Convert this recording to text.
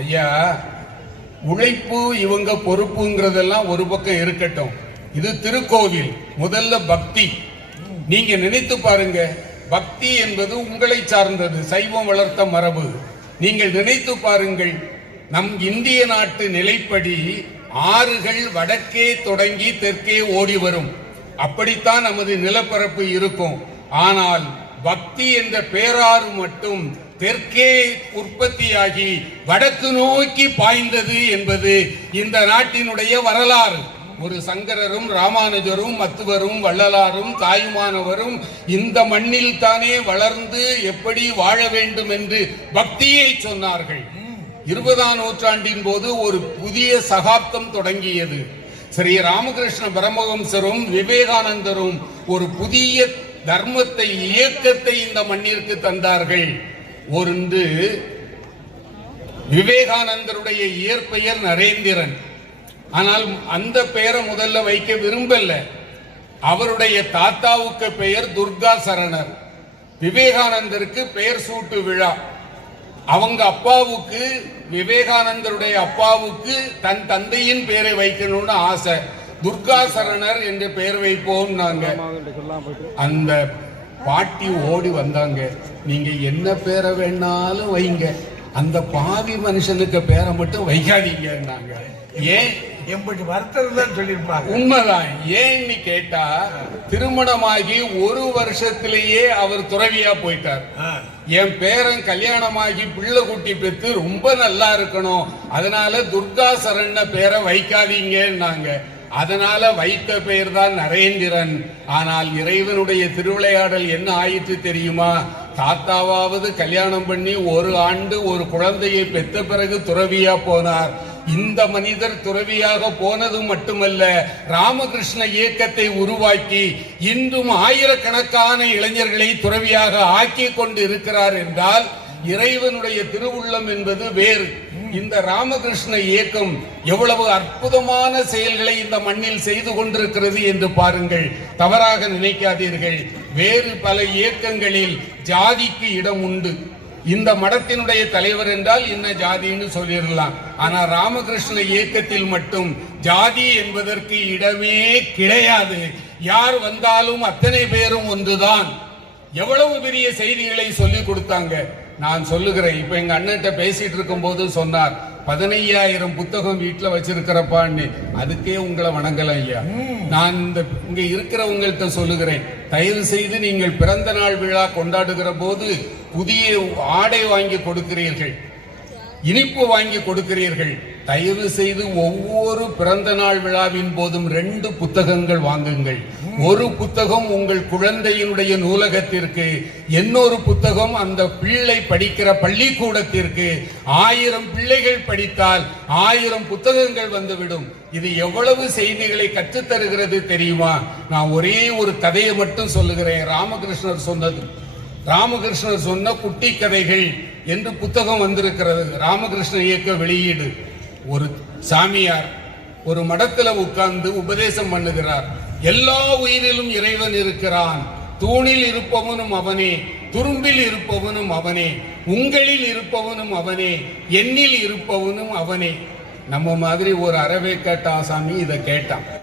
ஐயா, உழைப்பு இவங்க பொறுப்புங்கிறதெல்லாம் ஒரு பக்கம் இருக்கட்டும். இது திருக்கோவில். முதல்ல பக்தி. நீங்க நினைத்து பாருங்க, பக்தி என்பது உங்களை சார்ந்தது, சைவம் வளர்த்த மரபு. நீங்கள் நினைத்து பாருங்கள், நம் இந்திய நாட்டு நிலைப்படி ஆறுகள் வடக்கே தொடங்கி தெற்கே ஓடி வரும். அப்படித்தான் நமது நிலப்பரப்பு இருக்கும். ஆனால் பக்தி என்ற பேராறு மட்டும் தெற்கே உற்பத்தியாகி வடக்கு நோக்கி பாய்ந்தது என்பது இந்த நாட்டினுடைய வரலாறு. ஒரு சங்கரரும் ராமானுஜரும் மத்துவரும் வள்ளலாரும் தாயுமானவரும் இந்த மண்ணில் தானே வளர்ந்து எப்படி வாழ வேண்டும் என்று பக்தியை சொன்னார்கள். 20ஆம் நூற்றாண்டின் போது ஒரு புதிய சகாப்தம் தொடங்கியது. ஸ்ரீ ராமகிருஷ்ண பரமஹம்சரும் விவேகானந்தரும் ஒரு புதிய தர்மத்தை, இயக்கத்தை இந்த மண்ணிற்கு தந்தார்கள். ஒன்று, விவேகானந்தருடைய இயற்பெயர் நரேந்திரன். ஆனால் அந்த பெயரை முதல்ல வைக்க விரும்பல. அவருடைய தாத்தாவுக்கு பெயர் துர்கா சரணர். விவேகானந்தருக்கு பெயர் சூட்டு விழா. அவங்க அப்பாவுக்கு, விவேகானந்தருடைய அப்பாவுக்கு தன் தந்தையின் பெயரை வைக்கணும்னு ஆசை. துர்கா சரணர் என்று பெயர் வைப்போம். நாங்க அந்த பாட்டி ஓடி வந்தாங்க, நீங்க என்ன பேரை வேணாலும் வைங்க, அந்த பாவி மனுஷனுக்கு பேரை மட்டும் வைக்காதீங்க. ஏன்? உண்மைதான். ஏன்னு கேட்டா, திருமணமாகி ஒரு வருஷத்திலேயே அவர் துறவியா போயிட்டார். என் பேரன் கல்யாணமாகி பிள்ளை குட்டி பெற்று ரொம்ப நல்லா இருக்கணும், அதனால துர்கா சரண பேரை வைக்காதீங்கன்னாங்க. அதனால வைத்த பெயர் தான் நரேந்திரன். ஆனால் இறைவனுடைய திருவிளையாடல் என்ன ஆயிற்று தெரியுமா? தாத்தாவாவது கல்யாணம் பண்ணி ஒரு ஆண்டு ஒரு குழந்தையை பெற்ற பிறகு துறவியா போனார். இந்த மனிதர் துறவியாக போனது மட்டுமல்ல, ராமகிருஷ்ண இயக்கத்தை உருவாக்கி இன்றும் ஆயிரக்கணக்கான இளைஞர்களை துறவியாக ஆக்கி கொண்டு இருக்கிறார் என்றால் இறைவனுடைய திருவுள்ளம் என்பது வேறு. இந்த ராமகிருஷ்ண இயக்கம் எவ்வளவு அற்புதமான செயல்களை இந்த மண்ணில் செய்து கொண்டிருக்கிறது என்று பாருங்கள். தவறாக நினைக்காதீர்கள். வேறு பல இயக்கங்களில் ஜாதிக்கு இடம் உண்டு. இந்த மடத்தினுடைய தலைவர் என்றால் என்ன ஜாதின்னு சொல்லிடலாம். ஆனா ராமகிருஷ்ண இயக்கத்தில் மட்டும் ஜாதி என்பதற்கு இடமே கிடையாது. யார் வந்தாலும் அத்தனை பேரும் ஒன்றுதான். எவ்வளவு பெரிய செய்திகளை சொல்லி கொடுத்தாங்க. நான் சொல்லுகிறேன், இப்ப எங்க அண்ணன்ட்ட பேசிட்டு இருக்கும் போது சொன்னார், 15,000 புத்தகம் வீட்டுல வச்சிருக்கிறப்பான்னு. அதுக்கே உங்களை வணங்கலாம் ஐயா. நான் இங்க இருக்கிறவங்கள்ட்ட சொல்லுகிறேன், தயவு செய்து நீங்கள் பிறந்த நாள் விழா கொண்டாடுகிற போது புதிய ஆடை வாங்கி கொடுக்கிறீர்கள், இனிப்பு வாங்கி கொடுக்கிறீர்கள். தயவு செய்து ஒவ்வொரு பிறந்த நாள் விழாவின் போதும் 2 புத்தகங்கள் வாங்குங்கள். ஒரு புத்தகம் உங்கள் குழந்தையினுடைய நூலகத்திற்கு, இன்னொரு புத்தகம் அந்த பிள்ளை படிக்கிற பள்ளிக்கூடத்திற்கு. 1000 பிள்ளைகள் படித்தால் 1000 புத்தகங்கள் வந்துவிடும். இது எவ்வளவு செய்திகளை கற்றுத்தருகிறது தெரியுமா? நான் ஒரே ஒரு கதையை மட்டும் சொல்லுகிறேன். ராமகிருஷ்ணர் சொன்னது, ராமகிருஷ்ணர் சொன்ன குட்டி கதைகள் என்று புத்தகம் வந்திருக்கிறது. ராமகிருஷ்ண இயக்க வெளியீடு. ஒரு சாமியார் ஒரு மடத்துல உட்கார்ந்து உபதேசம் பண்ணுகிறார். எல்லா உயிரிலும் இறைவன் இருக்கிறான், தூணில் இருப்பவனும் அவனே, துரும்பில் இருப்பவனும் அவனே, உங்களில் இருப்பவனும் அவனே, எண்ணில் இருப்பவனும் அவனே. நம்ம மாதிரி ஒரு அறவே கேட்ட ஆசாமி இதை கேட்டான்.